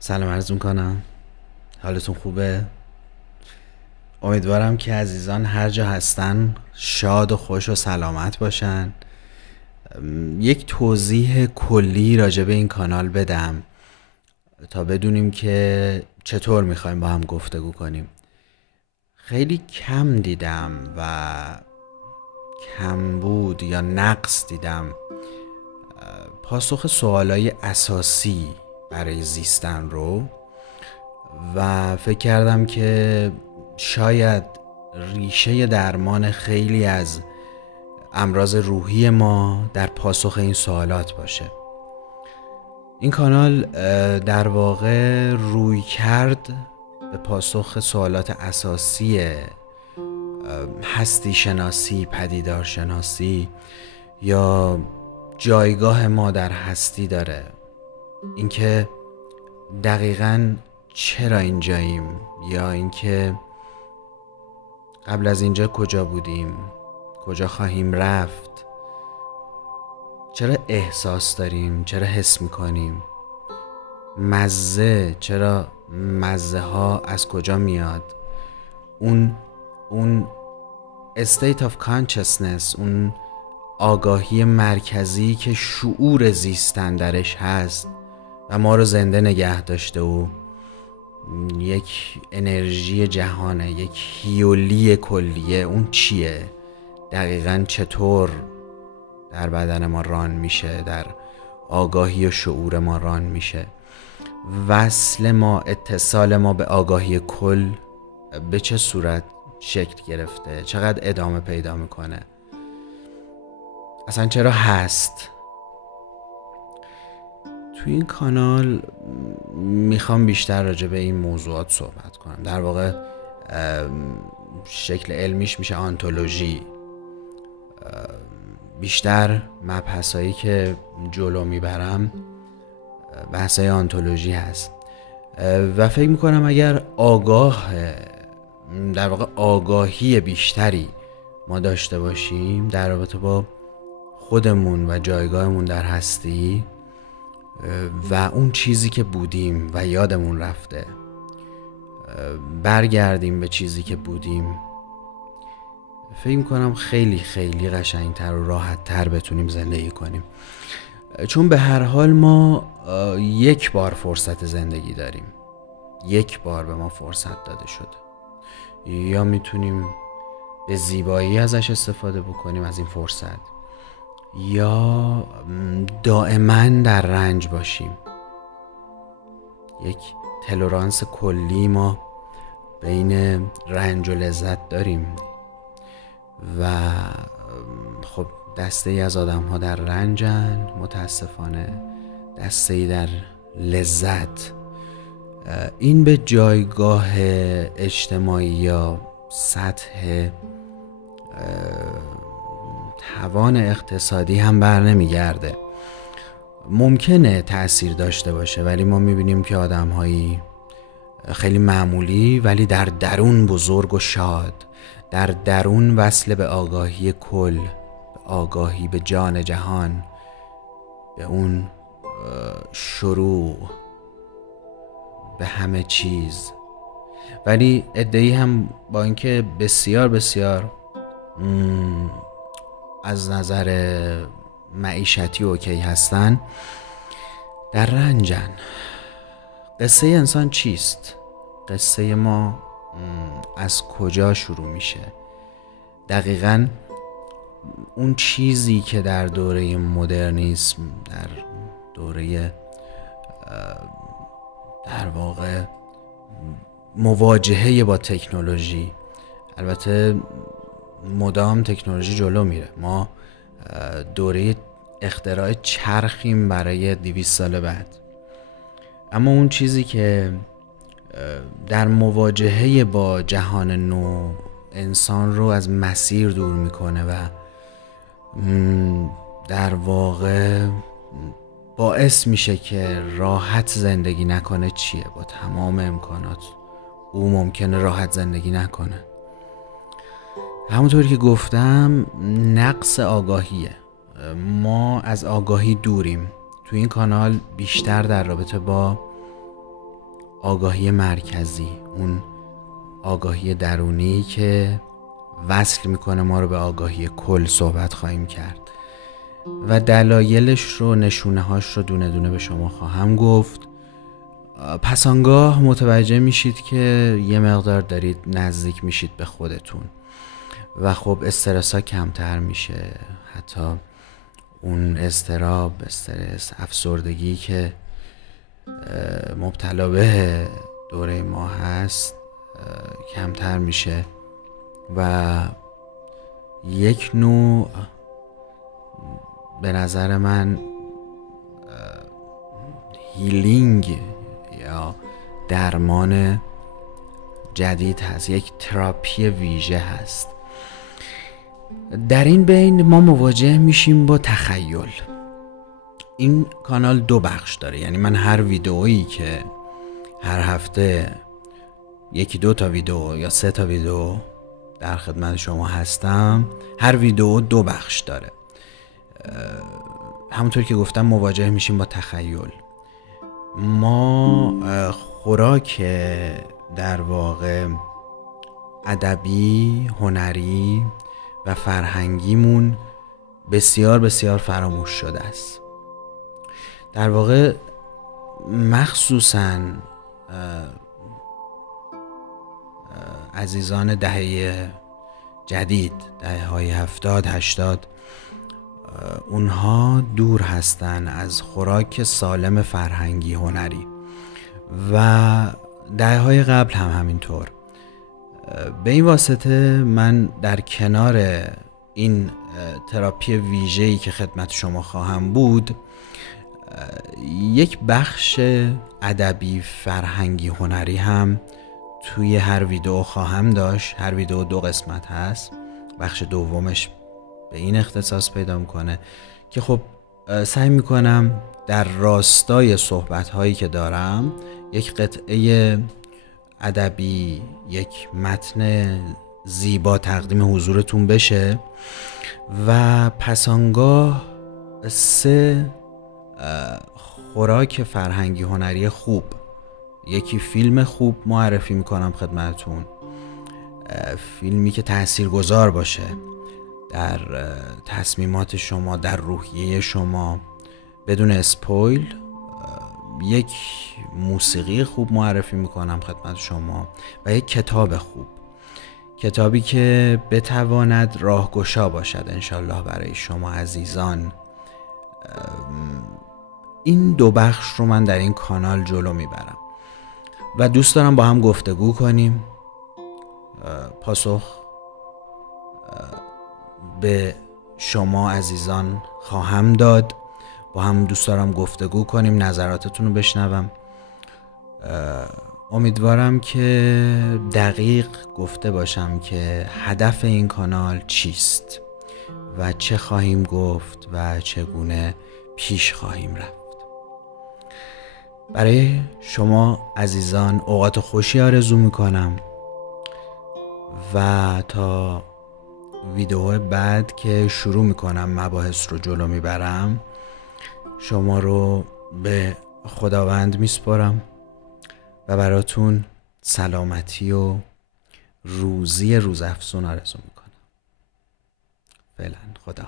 سلام عرض میکنم. حالتون خوبه؟ امیدوارم که عزیزان هر جا هستن شاد و خوش و سلامت باشن. یک توضیح کلی راجع به این کانال بدم تا بدونیم که چطور میخوایم با هم گفتگو کنیم. خیلی کم دیدم و کمبود یا نقص دیدم پاسخ سوالای اساسی برای زیستن رو و فکر کردم که شاید ریشه درمان خیلی از امراض روحی ما در پاسخ این سوالات باشه. این کانال در واقع روی کرد به پاسخ سوالات اساسی هستی شناسی، پدیدار شناسی یا جایگاه ما در هستی داره. اینکه دقیقاً چرا اینجاییم، یا اینکه قبل از اینجا کجا بودیم، کجا خواهیم رفت، چرا احساس داریم، چرا حس میکنیم، چرا مزه ها از کجا میاد، اون state of consciousness، اون آگاهی مرکزی که شعور زیستن درش هست و ما رو زنده نگه داشته و یک انرژی جهانه، یک هیولی کلیه. اون چیه؟ دقیقاً چطور در بدن ما ران میشه، در آگاهی و شعور ما ران میشه؟ وصل ما، اتصال ما به آگاهی کل به چه صورت شکل گرفته؟ چقدر ادامه پیدا میکنه؟ اصلا چرا هست؟ توی این کانال میخوام بیشتر راجع به این موضوعات صحبت کنم. در واقع شکل علمیش میشه آنتولوژی. بیشتر مبحثایی که جلو میبرم بحثای آنتولوژی هست و فکر میکنم اگر در واقع آگاهی بیشتری ما داشته باشیم در رابطه با خودمون و جایگاهمون در هستی و اون چیزی که بودیم و یادمون رفته، برگردیم به چیزی که بودیم، فکر میکنم خیلی خیلی قشنگتر و راحتتر بتونیم زندگی کنیم. چون به هر حال ما یک بار فرصت زندگی داریم، یک بار به ما فرصت داده شده. یا میتونیم به زیبایی ازش استفاده بکنیم، از این فرصت، یا دائما در رنج باشیم. یک تلرانس کلی ما بین رنج و لذت داریم و خب دسته ای از آدم ها در رنجن، متاسفانه دسته ای در لذت. این به جایگاه اجتماعی یا سطح توان اقتصادی هم بر نمیگرده. ممکنه تأثیر داشته باشه، ولی ما میبینیم که آدم هایی خیلی معمولی ولی در درون بزرگ و شاد، در درون وصل به آگاهی کل، به آگاهی به جان جهان، به اون شروع، به همه چیز. ولی عده‌ای هم با اینکه بسیار بسیار از نظر معیشتی اوکی هستن، در رنجن. قصه انسان چیست؟ قصه ما از کجا شروع میشه؟ دقیقاً اون چیزی که در دوره مدرنیسم، در دوره در واقع مواجهه با تکنولوژی، البته مدام تکنولوژی جلو میره، ما دوره اختراع چرخیم برای 200 سال بعد، اما اون چیزی که در مواجهه با جهان نو انسان رو از مسیر دور میکنه و در واقع باعث میشه که راحت زندگی نکنه چیه؟ با تمام امکانات او ممکنه راحت زندگی نکنه. همونطوری که گفتم، نقص آگاهیه. ما از آگاهی دوریم. تو این کانال بیشتر در رابطه با آگاهی مرکزی، اون آگاهی درونی که وصل میکنه ما رو به آگاهی کل صحبت خواهیم کرد و دلایلش رو، نشونه هاش رو دونه دونه به شما خواهم گفت. پس آنگاه متوجه میشید که یه مقدار دارید نزدیک میشید به خودتون و خب استرس ها کمتر میشه، حتی اون اضطراب، استرس، افسردگی که مبتلا به دوره ما هست کمتر میشه و یک نوع به نظر من هیلینگ یا درمان جدید هست، یک تراپی ویژه هست. در این بین ما مواجه میشیم با تخیل. این کانال 2 بخش داره، یعنی من هر ویدئویی که هر هفته 1-2 تا ویدئو یا 3 تا ویدئو در خدمت شما هستم، هر ویدئو 2 بخش داره. همونطور که گفتم مواجه میشیم با تخیل. ما خوراک در واقع ادبی، هنری و فرهنگیمون بسیار بسیار فراموش شده است. در واقع مخصوصاً عزیزان دهه جدید، دهه‌های 70-80، اونها دور هستن از خوراک سالم فرهنگی هنری و دهه‌های قبل هم همینطور. به این واسطه من در کنار این تراپی ویژه‌ای که خدمت شما خواهم بود، یک بخش ادبی، فرهنگی، هنری هم توی هر ویدئو خواهم داشت. هر ویدئو 2 قسمت هست، بخش دومش به این اختصاص پیدا میکنه که خب سعی میکنم در راستای صحبت هایی که دارم یک قطعه ادبی، یک متن زیبا تقدیم حضورتون بشه و پسانگاه 3 خوراک فرهنگی هنری خوب، یکی فیلم خوب معرفی میکنم خدمتتون، فیلمی که تاثیرگذار باشه در تصمیمات شما، در روحیه شما بدون اسپویل. یک موسیقی خوب معرفی میکنم خدمت شما و یک کتاب خوب، کتابی که بتواند راهگشا باشد انشالله برای شما عزیزان. این 2 بخش رو من در این کانال جلو میبرم و دوست دارم با هم گفتگو کنیم. پاسخ به شما عزیزان خواهم داد، با هم دوست دارم گفتگو کنیم، نظراتتون رو بشنوم. امیدوارم که دقیق گفته باشم که هدف این کانال چیست و چه خواهیم گفت و چگونه پیش خواهیم رفت. برای شما عزیزان اوقات خوشی آرزو میکنم و تا ویدیو بعد که شروع میکنم مباحث رو جلو میبرم، شما رو به خداوند میسپارم و براتون سلامتی و روزی روزافزون آرزو میکنم. فعلا خدا.